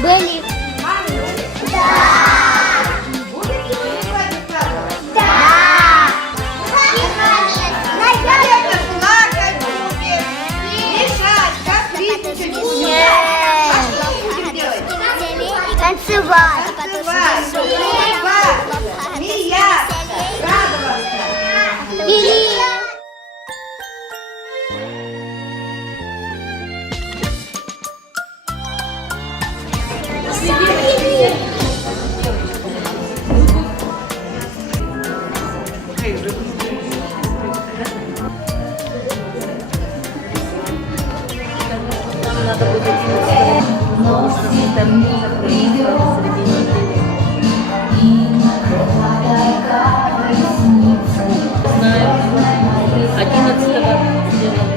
Были. Танцевать. Смеяться, радоваться. Надо будет но там приехал среди недели. Знаю, 11-го сделали.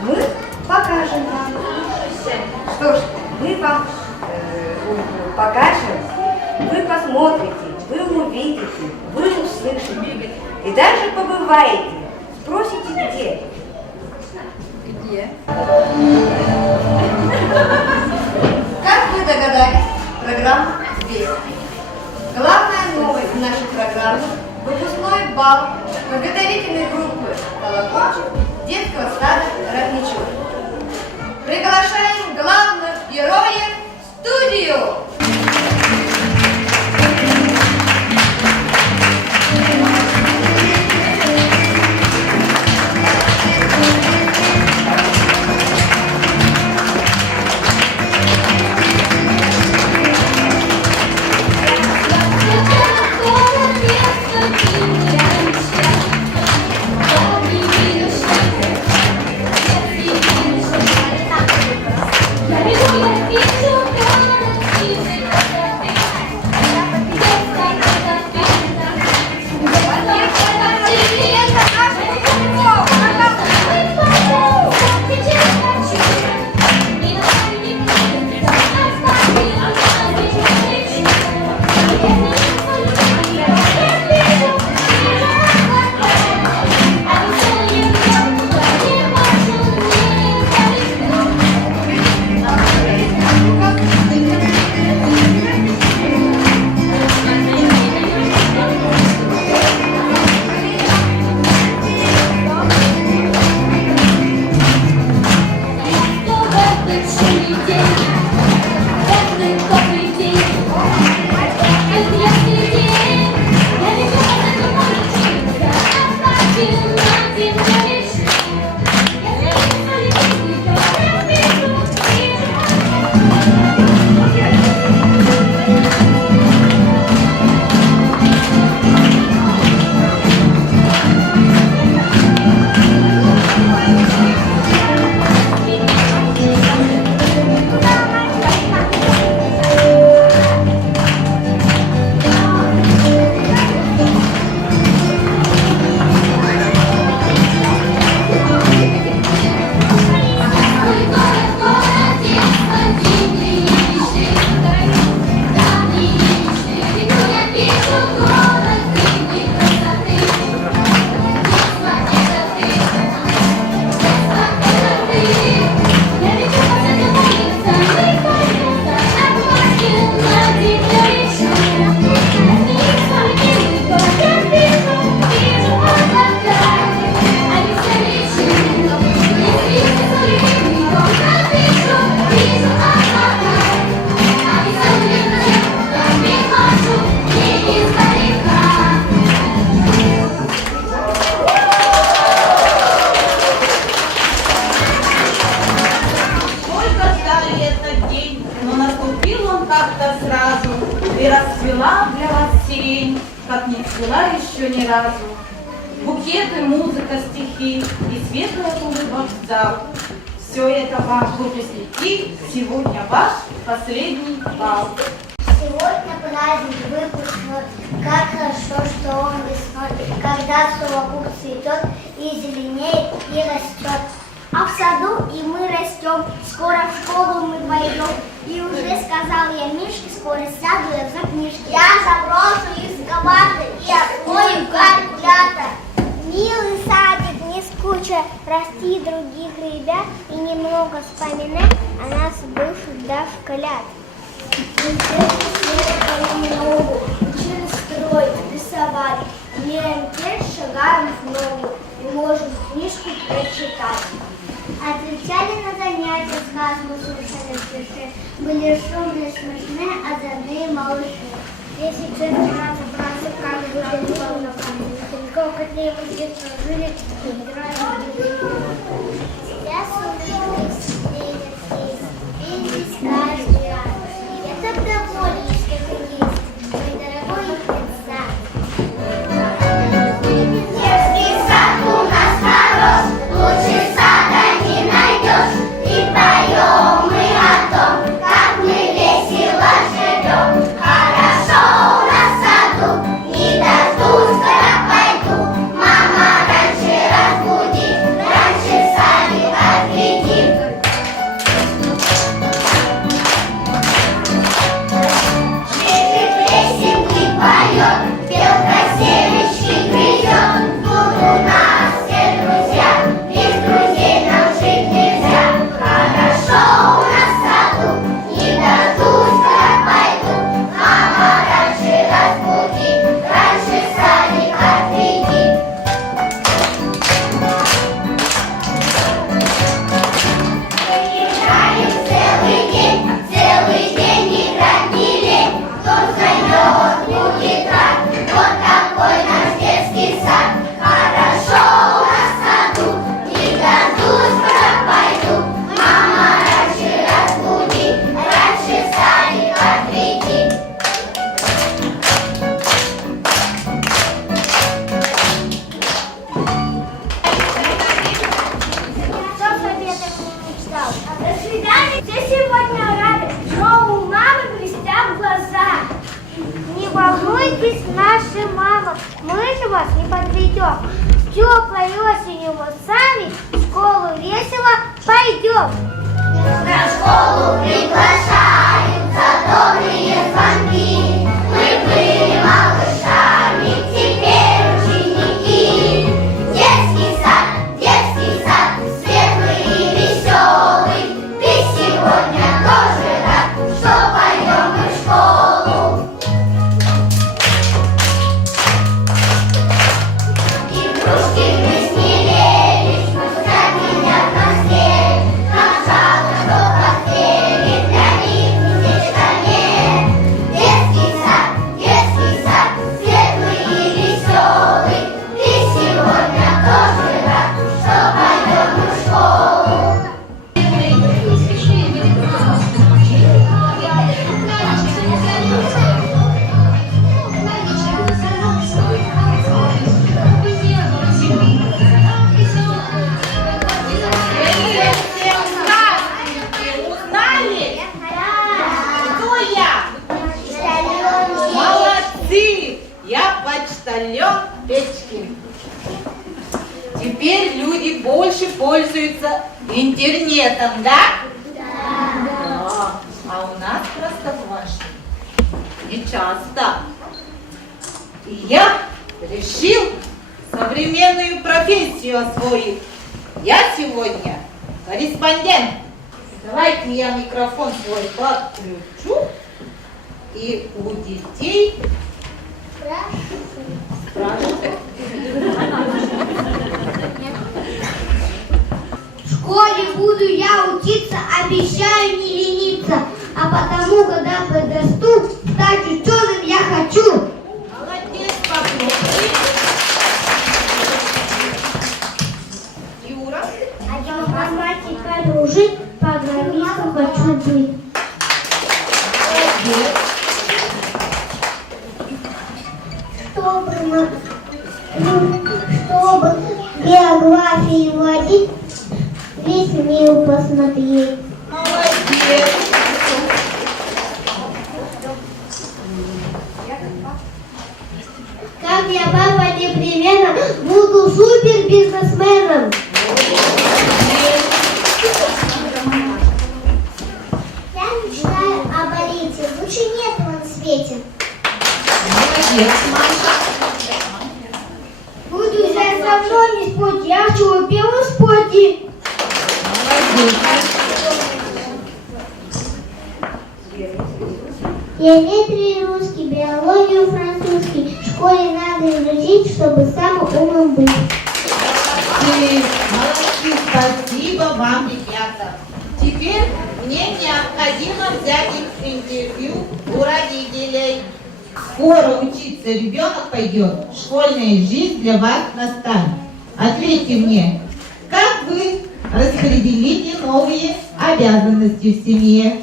Мы покажем вам. Что ж, мы вам покажем, вы посмотрите, вы увидите, вы услышите. И даже побываете. Спросите, где? Где? Как вы догадались, программа здесь. Главная новость нашей программы – выпускной бал подготовительной группы «Колокольчик» детского сада «Родничок». Приглашаем главных героев в студию! Я бегу, я вижу, еще ни разу. Букеты, музыка, стихи и светлая улыбка в зал. Все это вам, выпускники, сегодня ваш последний бал. Сегодня праздник выпускной, как хорошо, что он весной, когда все вокруг цветет и зеленеет и растет. А в саду и мы растем, скоро в школу мы пойдем. И уже сказал я Мишке, скоро сяду я за книжки. Я заброшу из команды и открою калькулятор. Милый садик, не скучай, расти других ребят и немного вспоминай о нас бывших дошколят. Учили строить, рисовать, меряем петь, шагаем в ногу и можем книжку прочитать. Отвечали на занятия, сказку слушали в тиши, были шумные, смешные, озорные малыши. Если честно, надо браться, как бы на сколько дней мы здесь жили, играли в игры. Сейчас улыбки виделись каждый раз. Я так доволен, что ты есть, мой дорогой сад. Детский сад у нас хорош, лучше сада не найдешь. И поем мы о том, как мы весело живем. Хорошо у нас в саду, не дождусь, когда пойду. Мама раньше разбудит, раньше в садик отведит. Жижик песенки поет, белка семечки грызет. Тут у нас все друзья, без друзей нам жить нельзя. Хорошо у нас в саду, не дождусь, когда пойду. Мама раньше разбудит, раньше в садик отведит. Играем целый день играть не лень. Кто зовет, будет рад, вот такой наш детский сад. Хорошо у нас в саду, не дождусь, когда пойду. Мама раньше разбудит, раньше в садик отведит. Что с обедом не мечтал? До свидания, все сегодня рады, что у мамы блестят глаза. Не волнуйтесь, наши мамы, мы же вас не подведем. Теплой осенью мы сами в школу весело пойдем. На школу приглашают задорные звонки. Мы были малышами, теперь ученики. Детский сад, светлый и веселый. Ты сегодня тоже рад, что пойдем мы в школу. Игрушки присмирели, пускай едят на стель. Нам жалко, что постели для них местечка нет. Детский сад, светлый и веселый. Ты сегодня тоже рад, что пойдем мы в школу. Узнали? Кто я? Молодцы! Я почтальон Печкин. Теперь люди больше пользуются интернетом, да? Да. А у нас Простоквашино не часто. И я решил современную профессию освоить. Я сегодня корреспондент. Давайте я микрофон свой подключу. И у детей спрашиваю. В школе буду я учиться, обещаю не лениться, а потому, когда подрасту, стать ученым я хочу. Молодец, папа. Юра. А я математика дружить, программистом хочу быть. Молодец. Добрым чтобы географию водить, весь мир посмотреть. Молодец. Как я, папа, непременно буду супер бизнесменом. Я мечтаю о балете, лучше нет его на свете. Молодец, Маша. Буду взять со мной не спорить, я хочу в первом спорте. Молодец. Геометрию русский, биологию французский. В школе надо изучить, чтобы самым умным быть. Молодцы, спасибо вам, ребята. Теперь мне необходимо взять интервью у родителей. Скоро учиться ребенок пойдет, школьная жизнь для вас настанет. Ответьте мне, как вы распределите новые обязанности в семье?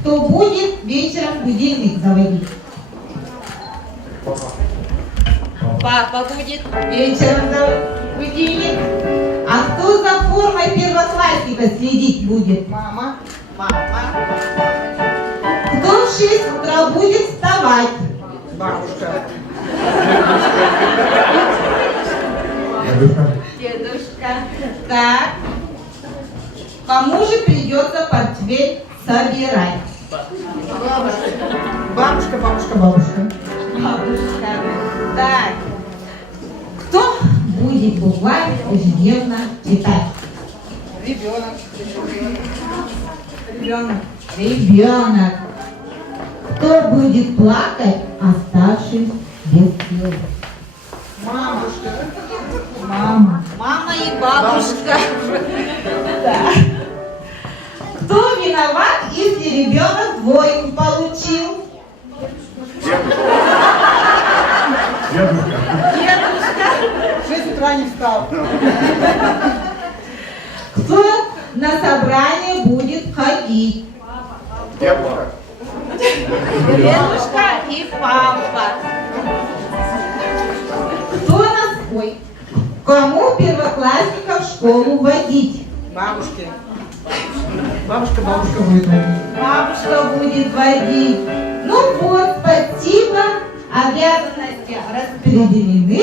Кто будет вечером будильник заводить? Папа будет вечером заводить будильник. А кто за формой первоклассника следить будет? Мама. Кто в 6 утра будет вставать? Бабушка. Дедушка. Так. Кому же придется портфель собирать? Бабушка. Бабушка. Так. Кто будет буквально ежедневно читать? Ребенок. Кто будет плакать, оставшись без сил? Мама. Мама и бабушка. Да. Кто виноват, если ребенок двойку получил? Дедушка. В 6 утра не встал. Кто на собрание будет ходить? Дедушка и папа. Кто кому первоклассников в школу водить? Бабушке. Бабушка будет водить. Бабушка будет водить. Ну вот, спасибо. Обязанности распределены.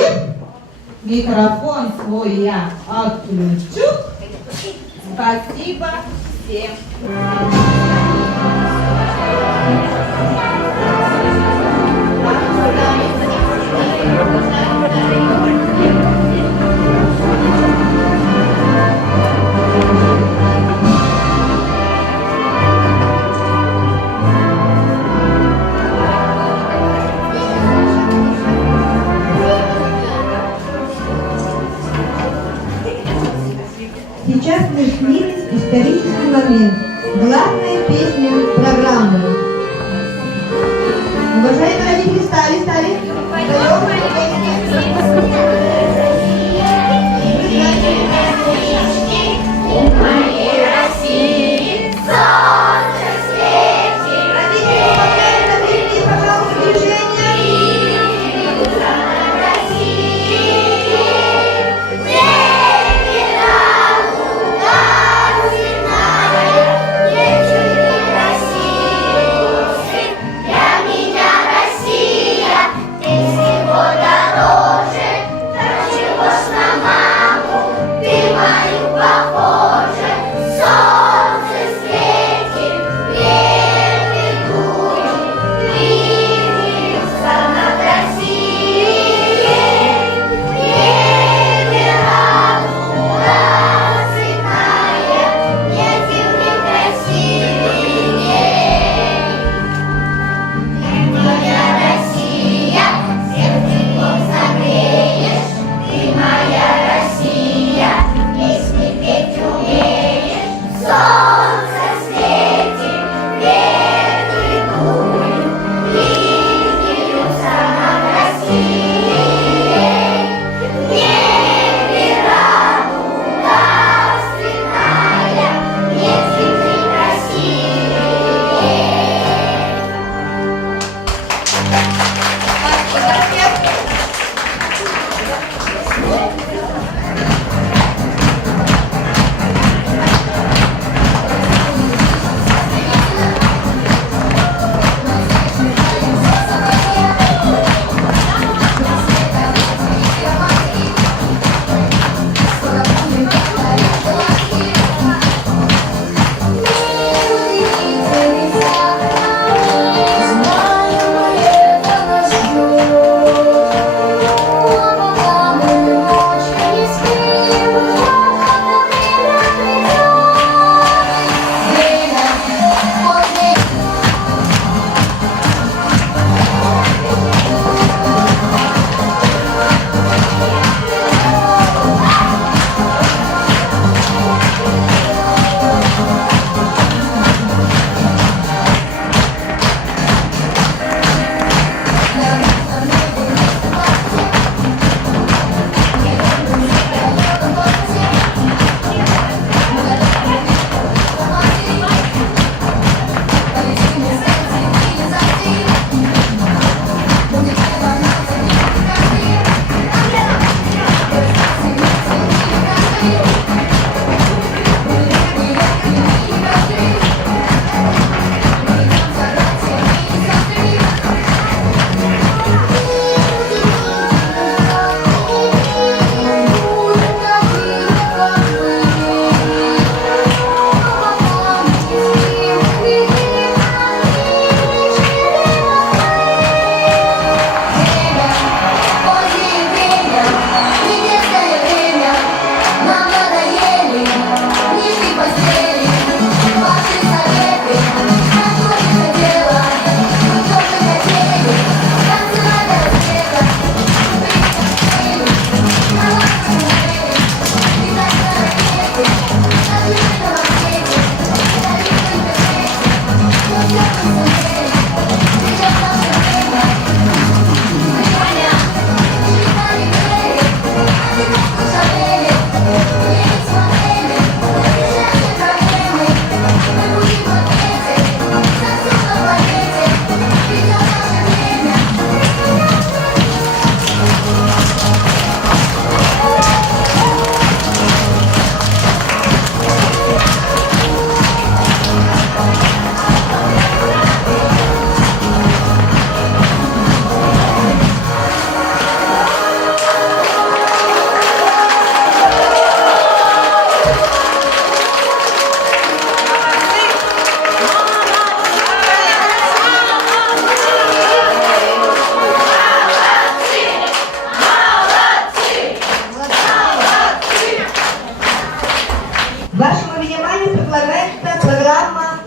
Микрофон свой я отключу. Спасибо всем. Сейчас мы снимем исторический момент. Главная песня программы. Уважаемые родители, стали. Россия, ты всего дороже, хочу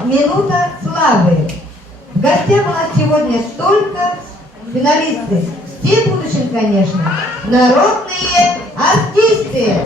Минута славы. В гостях у нас сегодня столько финалисты. Все в будущем, конечно, народные артисты.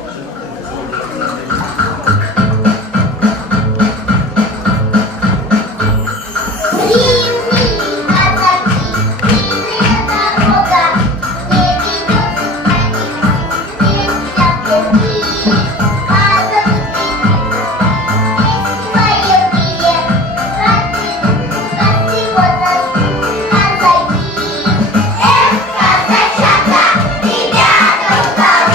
Ребята,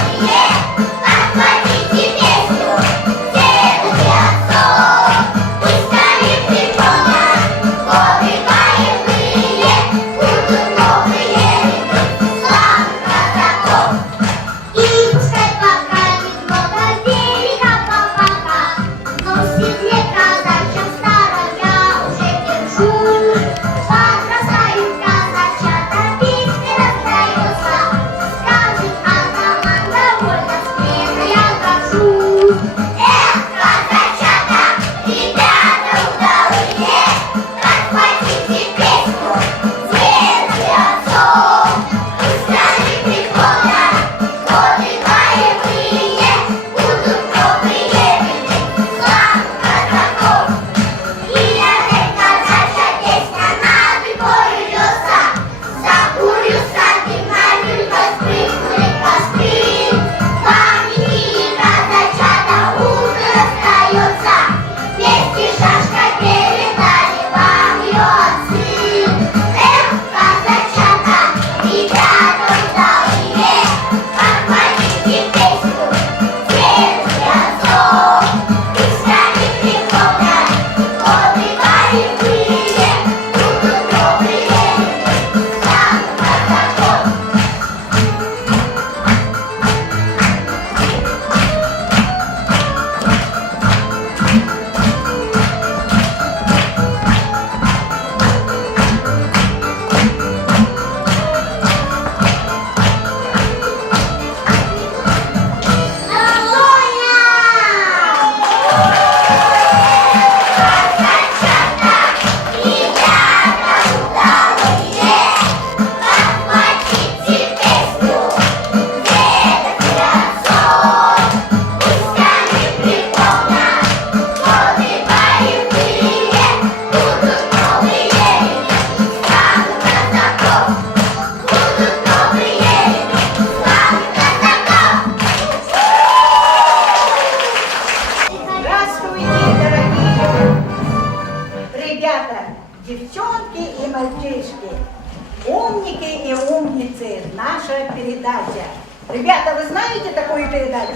передача. Ребята, вы знаете такую передачу?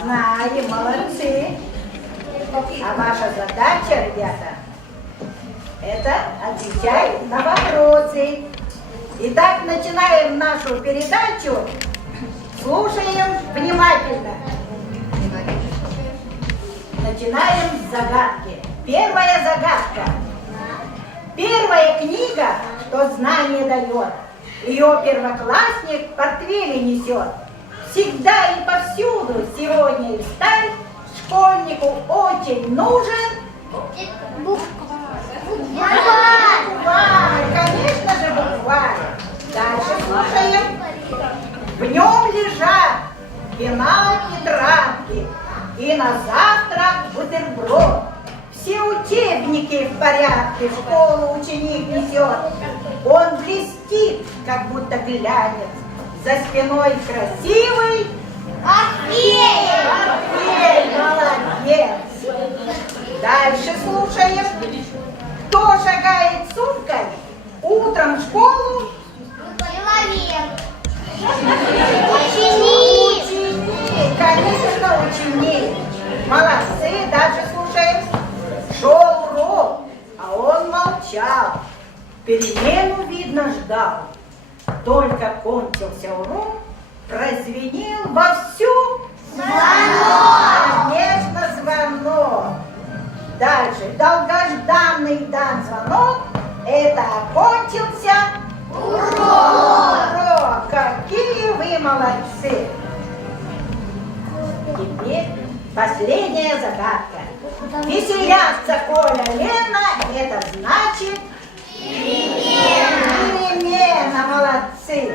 Знаем, молодцы. А ваша задача, ребята, это отвечать на вопросы. Итак, начинаем нашу передачу. Слушаем внимательно. Начинаем с загадки. Первая загадка. Первая книга, что знание дает. Ее первоклассник в портфеле несет. Всегда и повсюду сегодня и сталь школьнику очень нужен. Букварь, конечно же, букварь. Дальше слушаем. В нем лежат пенал и травки, и на завтрак бутерброд. Все учебники в порядке, в школу ученик несет. Он блестит, как будто глянец. За спиной красивый Портфель! портфель, молодец. Дальше слушаем. Кто шагает с сумкой утром в школу? Человек! Ученик, конечно, ученик. Молодцы, дальше слушаем. Шел урок, а он молчал. Перемену, видно, ждал. Только кончился урок, прозвенел вовсю звонок. Конечно, звонок. Дальше. Долгожданный дан звонок. Это окончился урок. Какие вы молодцы. Теперь последняя загадка. Веселятся Коля, Лена, это значит перемена. Перемена, молодцы.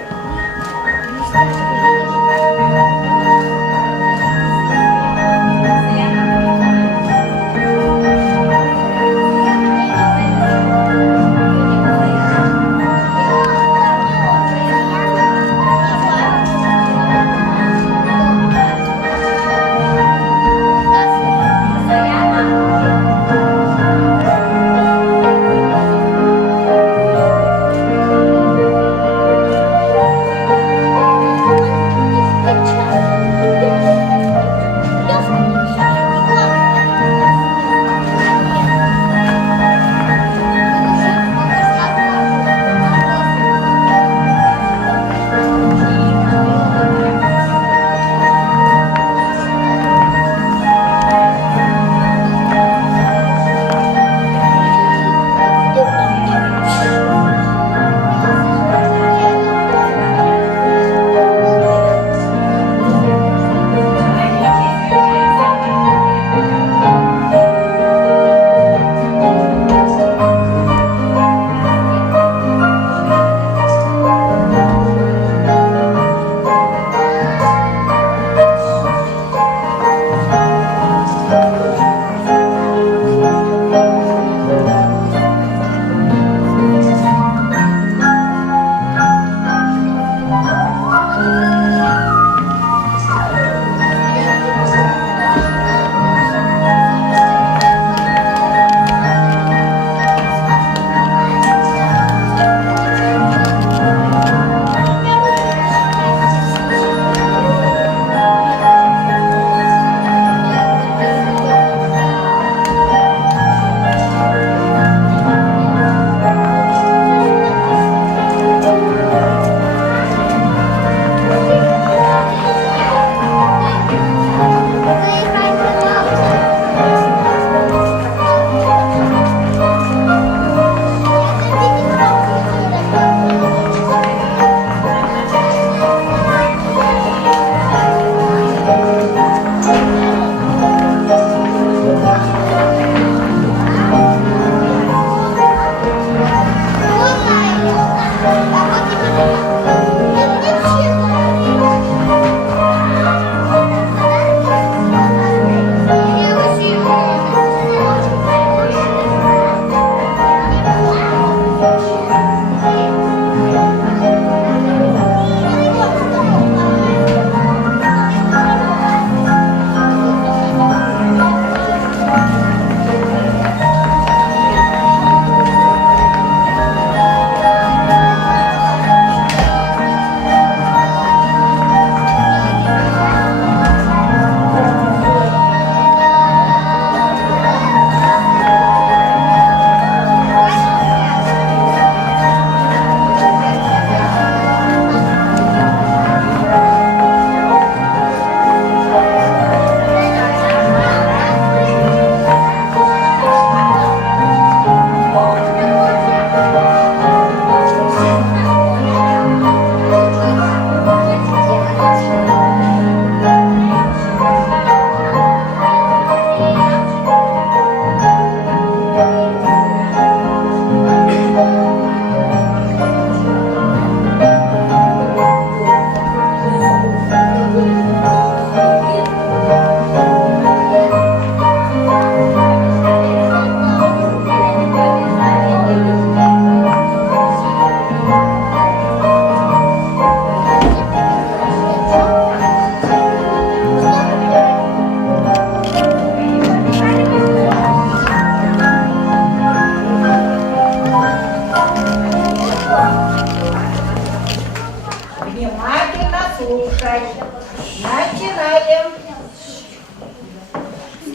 Начинаем.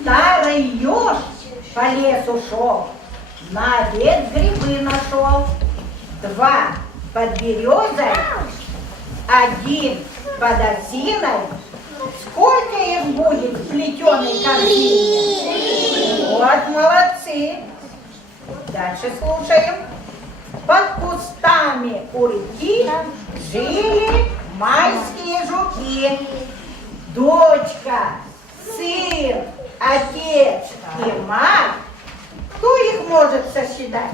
Старый еж по лесу шел, на обед грибы нашел. 2 под березой, 1 под осиной. Сколько их будет в плетеной корзине? Вот молодцы. Дальше слушаем. Под кустами у реки жили майские жуки. Дочка, сын, отец и мать. Кто их может сосчитать?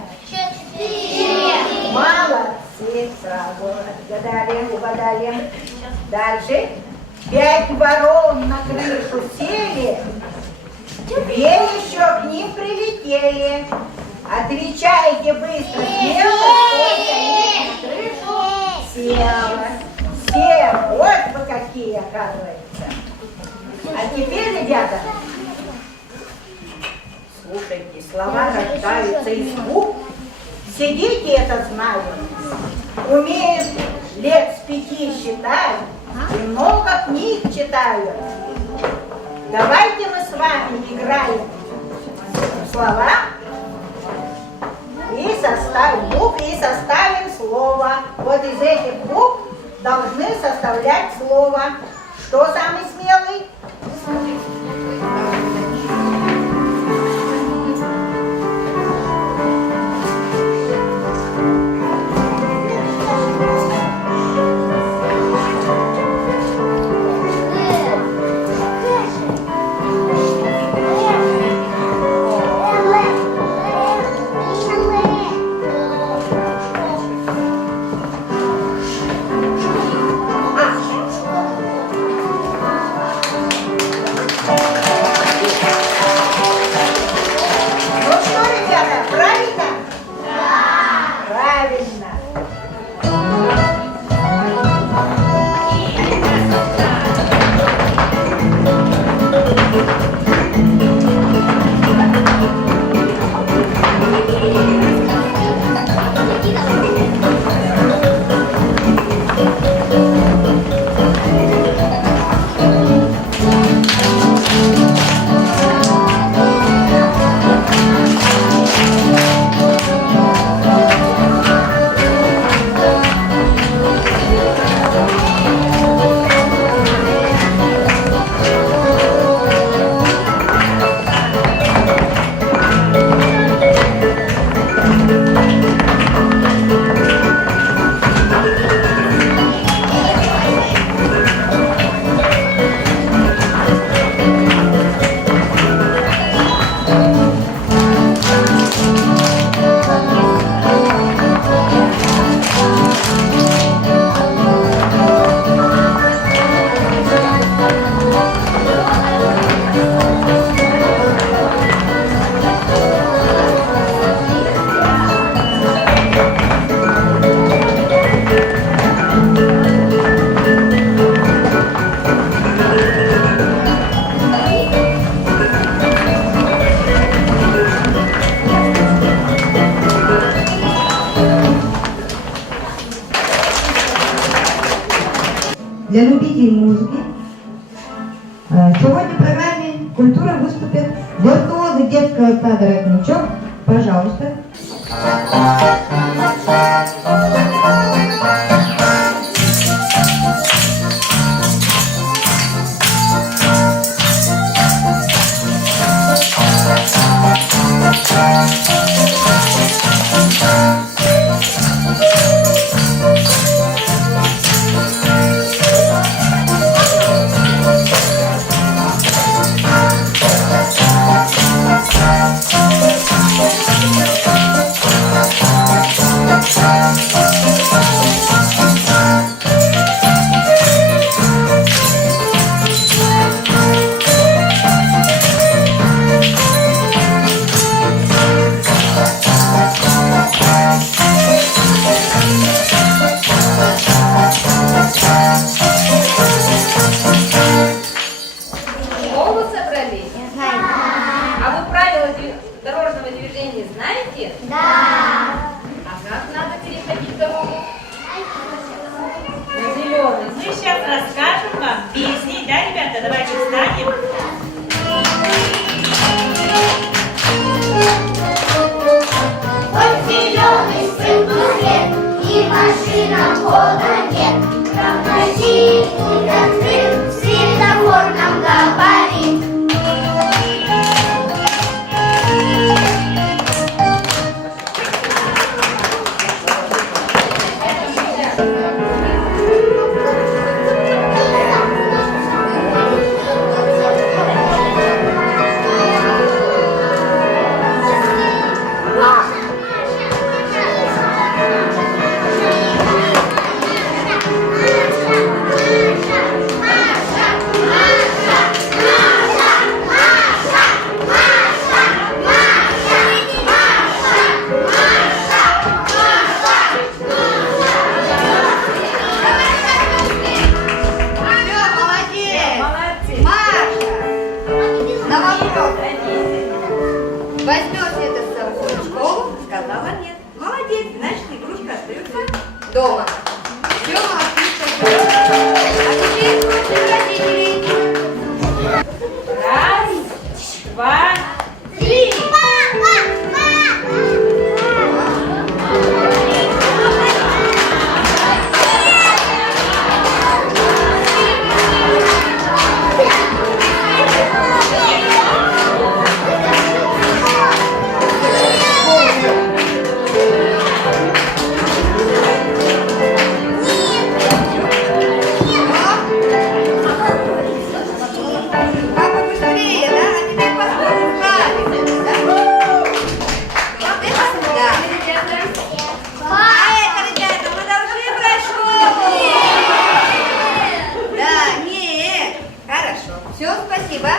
4. Молодцы, сразу угадали. Дальше. 5 ворон на крышу сели, 2 еще к ним прилетели. Отвечайте быстро, смело, сколько их на крышу село. 7, вот вы какие, оказывается. А теперь, ребята, слушайте, слова рождаются из букв. Все дети это знают, умеют лет с 5 считать и много книг читают. Давайте мы с вами играем в слова и составим буквы и составим слово. Вот из этих букв должны составлять слово. Что самый смелый? Для любителей музыки сегодня в программе «Культура» выступят виртуозы детского стада «Родничок». Пожалуйста. Возьмете это с собой в школу? Сказала нет. Молодец, значит, игрушка остается дома. Все, отлично. А теперь слушаем родителей. Раз, два, три. Папа быстрее, да? А теперь посмотрим. Правильно, да? Вот это да. А это, ребята, мы должны брать школу. Да, нет. Хорошо. Все, спасибо.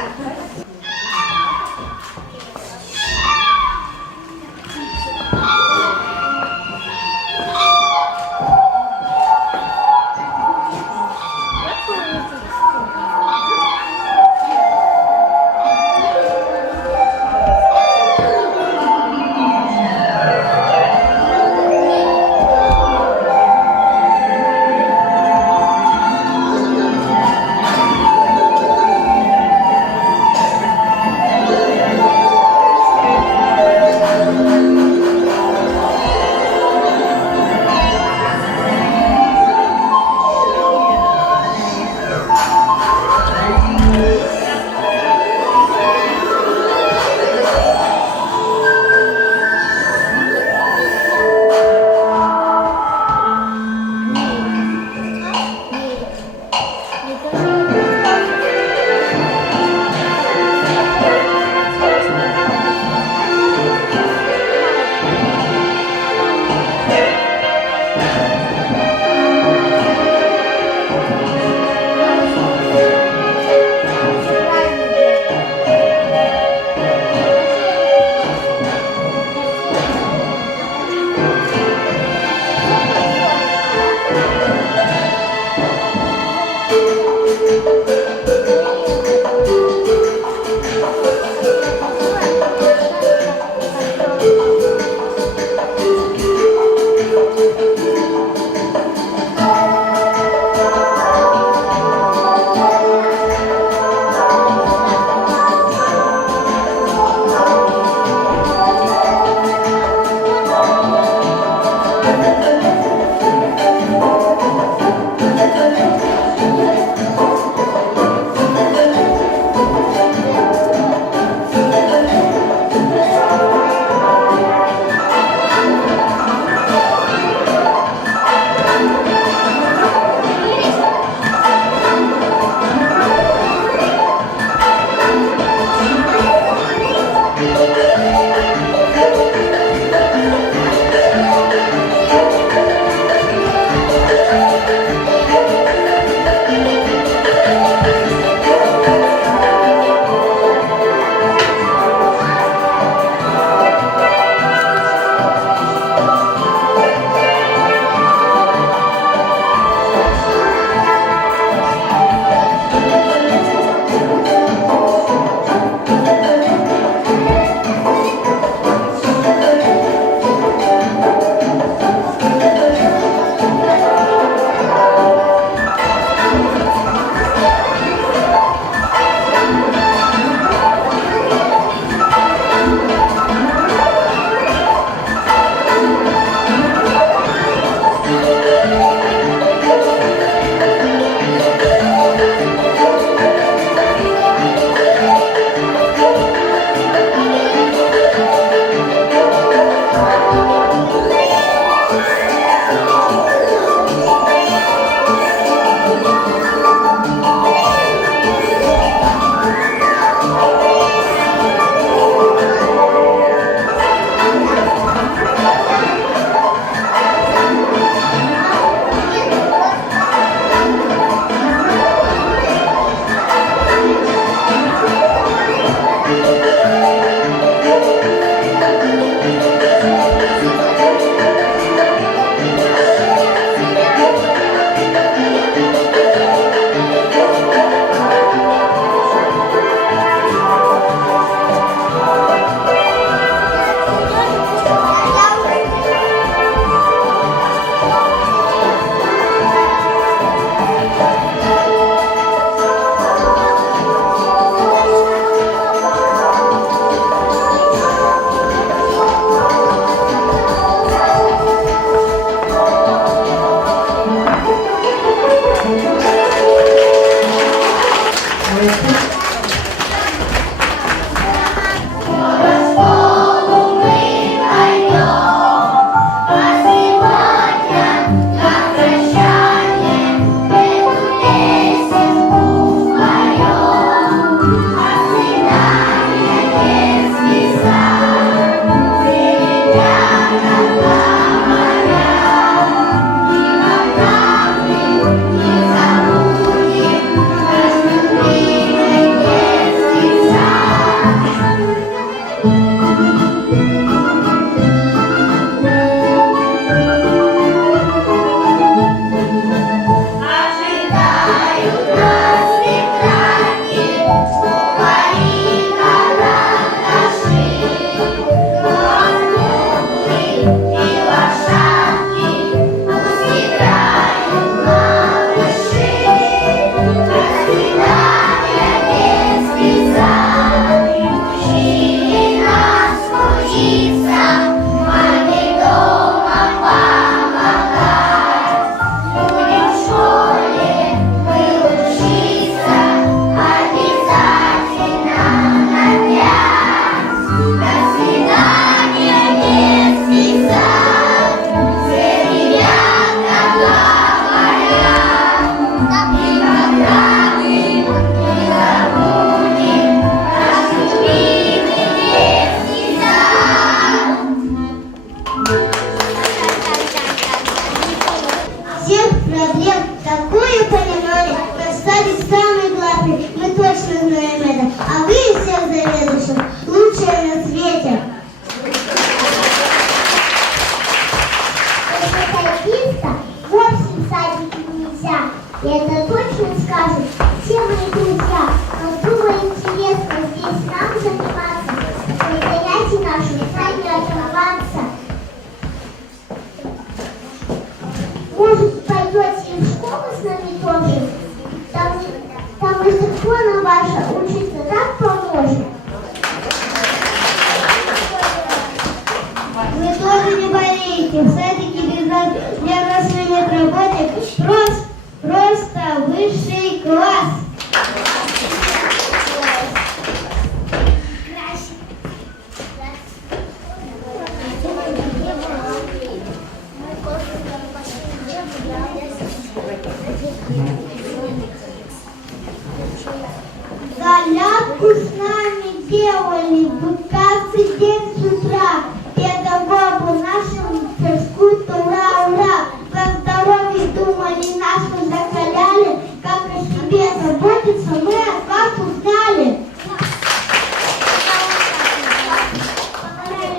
Зарядку с нами делали в каждый день с утра. Педагогу нашему физкультура, ура! За здоровье думали, нашу закаляли. Как о себе заботиться, мы от вас узнали.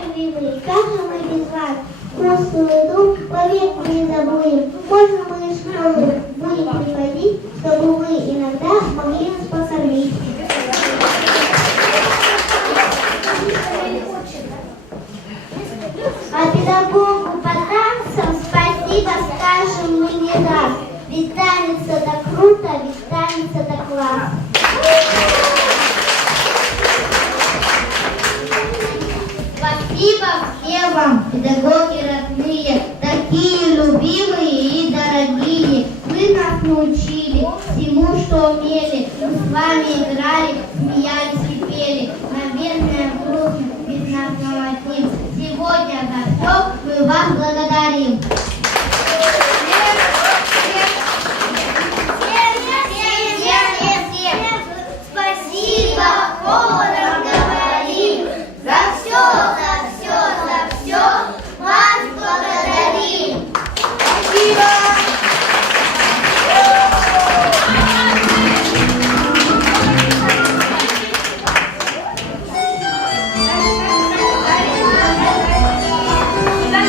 Любимые, как же мы без вас? Вкусную еду вовек не забудем. Можно мы из школы будем приходить, чтобы вы иногда могли нас покормить. А педагогу по танцам спасибо скажем мы не раз. Ведь танец это круто, ведь танец это класс. Спасибо всем вам, педагоги родные, такие любимые и дорогие. Вы нас научили всему, что умели. Мы с вами играли, смеялись и пели. Наверное, грустно без нас нам одним. Сегодня за все мы вас благодарим. Спасибо, хором говорим. За все вас благодарим. Спасибо.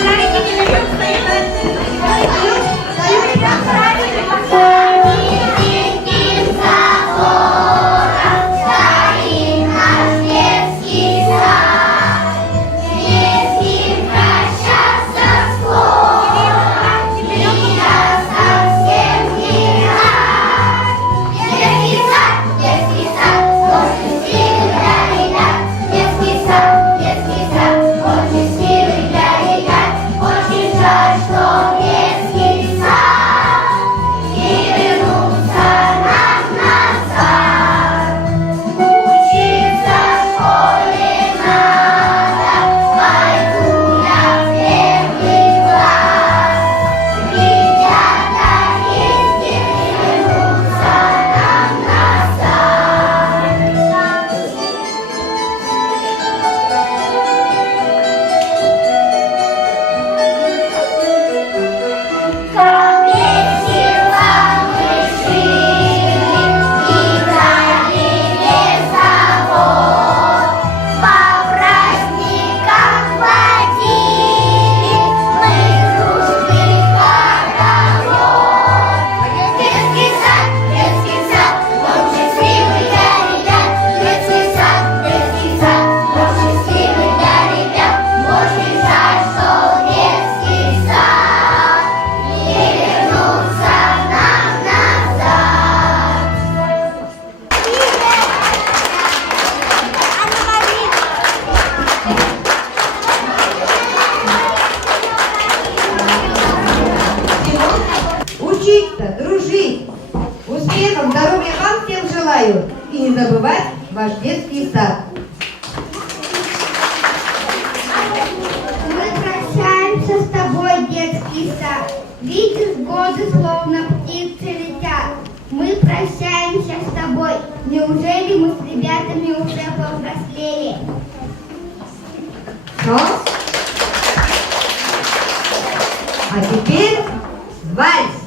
Шарики не даем стоять. радио и не забывать ваш детский сад. Мы прощаемся с тобой, детский сад. Видишь, годы словно птицы летят. Мы прощаемся с тобой. Неужели мы с ребятами уже повзрослели? Шанс. А теперь вальс.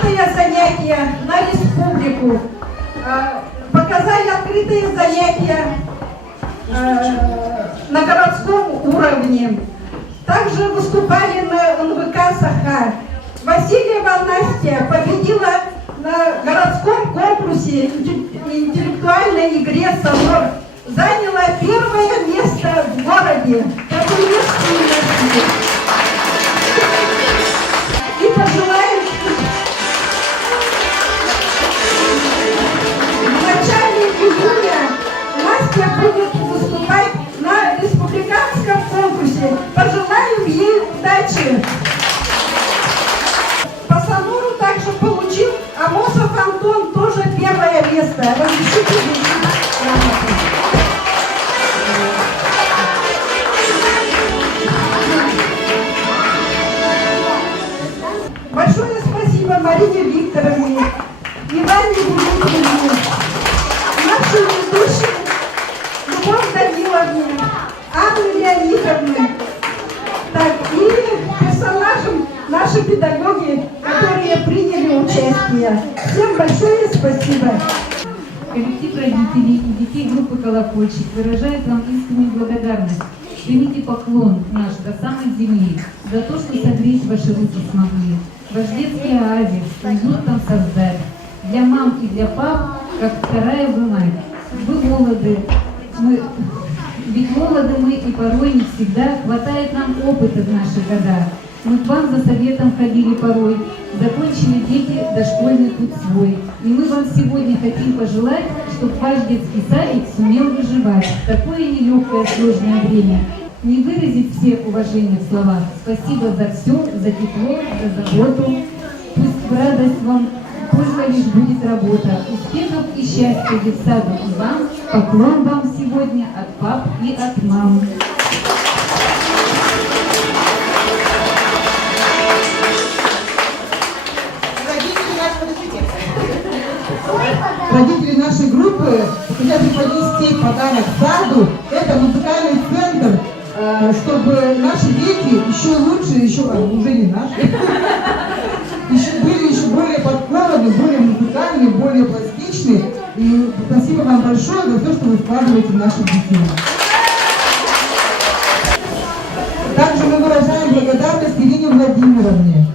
открытые занятия на республику, показали открытые занятия на городском уровне. Также выступали на НВК «Саха». Васильева Настя победила на городском конкурсе интеллектуальной игре «Собор». Заняла первое место в городе. И пожелаем в начале июня Настя будет выступать на республиканском конкурсе. Пожелаем ей удачи. По Самуру также получил Амосов Антон, тоже первое место. Разрешите грамоту. Большое спасибо Марине Викторовне, Иване Дмитриевне, нашей ведущей Любовь Даниловне, Анне Леонидовне, так, и персонажам наши педагоги, которые приняли участие. Всем большое спасибо. Коллектив родителей и детей группы «Колокольчик» выражает вам искреннюю благодарность. Примите поклон наш до самой земли за то, что согреть ваши руки смогли. Ваш детский оазис уют там создать. Для мам и для пап, как вторая вы мать. Вы молоды, ведь молоды мы и порой не всегда. Хватает нам опыта в наши года. Мы к вам за советом ходили порой, закончили дети дошкольный путь свой. И мы вам сегодня хотим пожелать, чтобы ваш детский садик сумел выживать в такое нелегкое сложное время. Не выразить все уважения в словах. Спасибо за все, за тепло, за заботу. Пусть в радость вам только лишь будет работа. Успехов и счастья детсаду и вам. Поклон вам сегодня от пап и от мам. Родители нашей группы хотят преподнести подарок саду. Это музыкальный центр, чтобы наши дети еще лучше, уже не наши, были еще более подкованы, более музыкальные, более пластичные. И спасибо вам большое за то, что вы вкладываете в наших детей. Также мы выражаем благодарность Ирине Владимировне.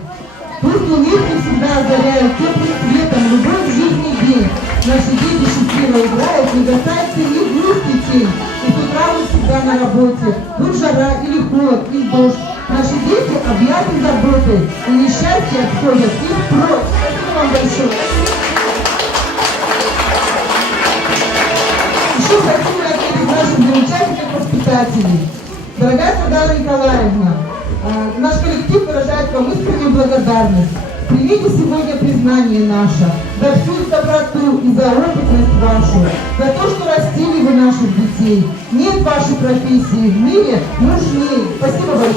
Пусть улыбки всегда озаряют теплым светом любой в жизни день. Наши дети счастливо играют, не касается их грустный тень. И с утра мы всегда на работе. Будь жара или холод, или дождь. Наши дети объяты заботой. И несчастья отходят их прочь. Спасибо вам большое. Еще хотим отметить наших замечательных воспитателей. Дорогая Светлана Николаевна, наш коллектив выражает вам искреннюю благодарность. Примите сегодня признание наше за всю доброту и за опытность вашу, за то, что растили вы наших детей. Нет вашей профессии в мире нужнее. Спасибо большое.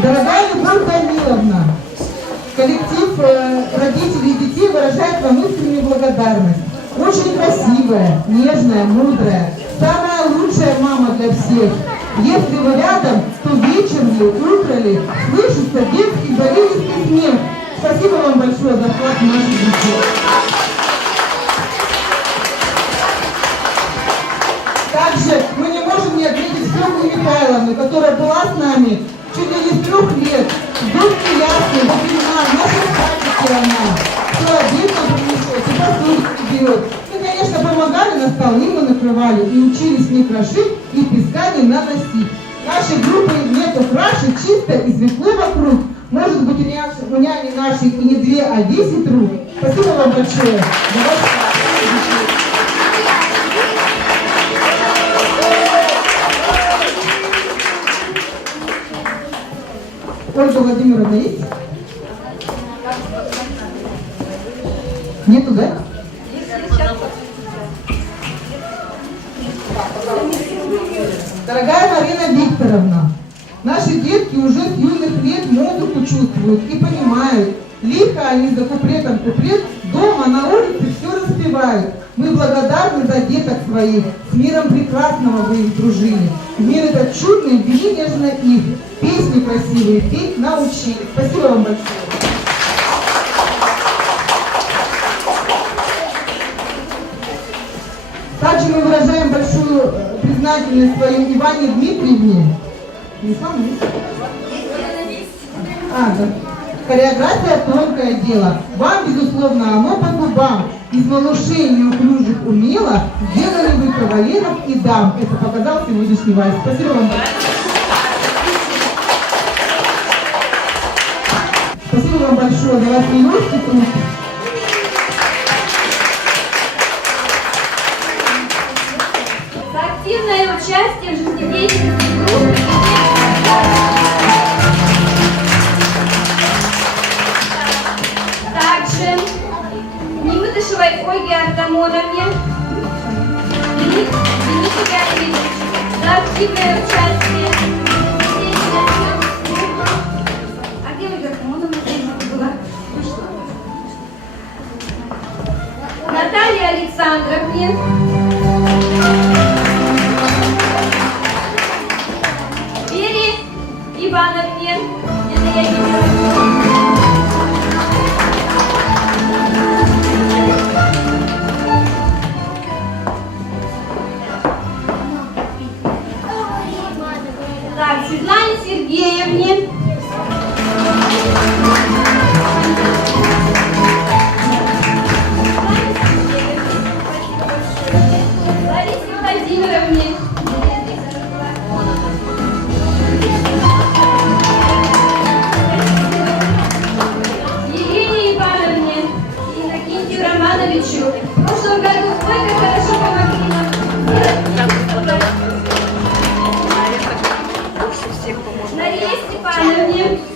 Дорогая Любовь Даниловна, коллектив родителей и детей выражает вам искреннюю благодарность. Очень красивая, нежная, мудрая, самая лучшая мама для всех. Если вы рядом, то вечером ли, утро ли, слышится детский болезненный смех. Спасибо вам большое за вклад в наших детей. Также мы не можем не отметить Фёму Михайловну, которая была с нами чуть ли не с 3 лет. Дочки ясные, во времена нашей практики она. Все отдельно принесет, и посудки делает. Мы, конечно, помогали, на столы мы накрывали и учились не крошить и песка не наносить. Нашей группы нету краши, чисто и светло вокруг. Может быть, у няни нашей и не 2, а 10 рук. Спасибо вам большое. Ольга Владимировна есть? Нету, да? Дорогая Марина Викторовна, наши детки уже с юных лет музыку чувствуют и понимают. Лихо они за куплетом куплет, дома на улице все распевают. Мы Мы благодарны за деток своих, с миром прекрасного вы их дружили. Мир этот чудный, вели нежно их, песни красивые петь научили. Спасибо вам большое. Также мы выражаем большую признательность своей Иване Дмитриевне. Не с вами? Да. Хореография — тонкое дело. Вам, безусловно, оно по губам. Из малышей неуклюжих умело сделали вы кавалеров и дам. Это показал сегодняшний вальс. Спасибо вам. Спасибо вам большое за ваш нелегкий труд. За активное участие в жизнедеятельности группы также Немытышевой Ольге Артамоновне, Денису Георгиевичу за активное участие. А где Ольга Артамоновна? Здесь была. Наталье Александровне, Вере Ивановне, это я видела. Так, Светлане Сергеевне. Ларисе Владимировне. Елене Ивановне и Иннокентию Романовичу. В прошлом году ой, как хорошо помогли нам. Марии Степановне.